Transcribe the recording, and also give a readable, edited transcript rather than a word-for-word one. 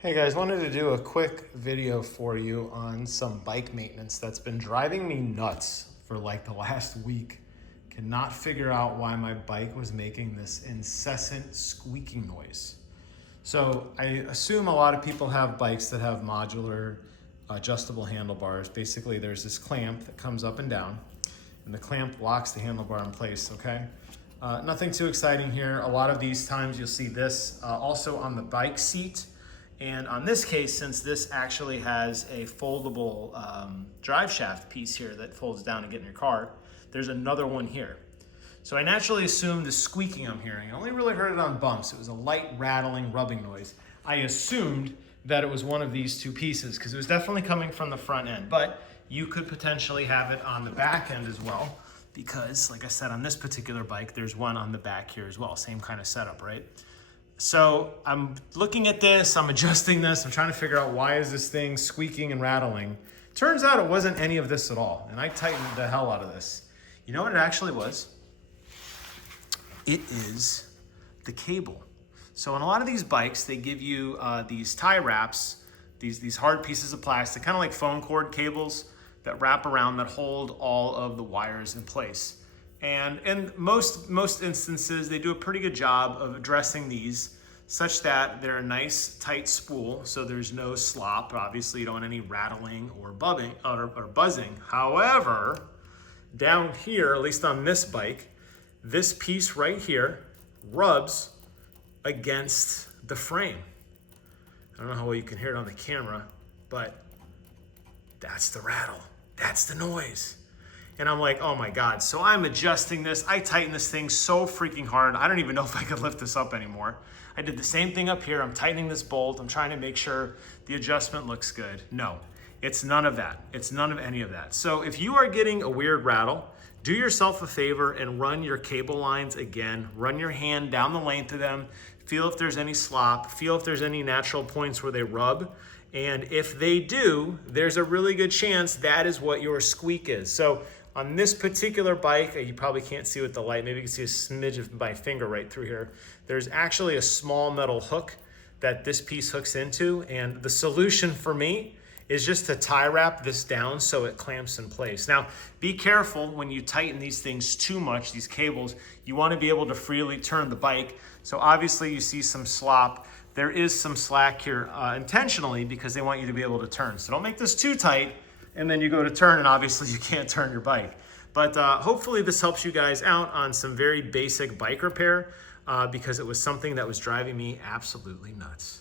Hey guys, wanted to do a quick video for you on some bike maintenance that's been driving me nuts for like the last week. Cannot figure out why my bike was making this incessant squeaking noise. So I assume a lot of people have bikes that have modular adjustable handlebars. Basically there's this clamp that comes up and down and the clamp locks the handlebar in place, okay? Nothing too exciting here. A lot of these times you'll see this also on the bike seat. And on this case, since this actually has a foldable drive shaft piece here that folds down to get in your car, there's another one here. So I naturally assumed the squeaking I'm hearing. I only really heard it on bumps. It was a light rattling, rubbing noise. I assumed that it was one of these two pieces because it was definitely coming from the front end, but you could potentially have it on the back end as well because, like I said, on this particular bike, there's one on the back here as well. Same kind of setup, right? So I'm looking at this, I'm adjusting this, I'm trying to figure out why is this thing squeaking and rattling. Turns out it wasn't any of this at all, and I tightened the hell out of this. You know what it actually was? It is the cable. So on a lot of these bikes, they give you these tie wraps, these hard pieces of plastic, kind of like phone cord cables that wrap around that hold all of the wires in place. And in most instances, they do a pretty good job of addressing these such that they're a nice tight spool, so there's no slop. Obviously, you don't want any rattling or buzzing. However, down here, at least on this bike, this piece right here rubs against the frame. I don't know how well you can hear it on the camera, but that's the rattle. That's the noise. And I'm like, oh my God. So I'm adjusting this. I tighten this thing so freaking hard. I don't even know if I could lift this up anymore. I did the same thing up here. I'm tightening this bolt. I'm trying to make sure the adjustment looks good. No, it's none of that. It's none of any of that. So if you are getting a weird rattle, do yourself a favor and run your cable lines again. Run your hand down the length of them. Feel if there's any slop. Feel if there's any natural points where they rub. And if they do, there's a really good chance that is what your squeak is. So on this particular bike, you probably can't see with the light, maybe you can see a smidge of my finger right through here. There's actually a small metal hook that this piece hooks into, and the solution for me is just to tie wrap this down so it clamps in place. Now, be careful when you tighten these things too much, these cables. You want to be able to freely turn the bike. So obviously you see some slop. There is some slack here intentionally because they want you to be able to turn. So don't make this too tight, and then you go to turn and obviously you can't turn your bike. But hopefully this helps you guys out on some very basic bike repair because it was something that was driving me absolutely nuts.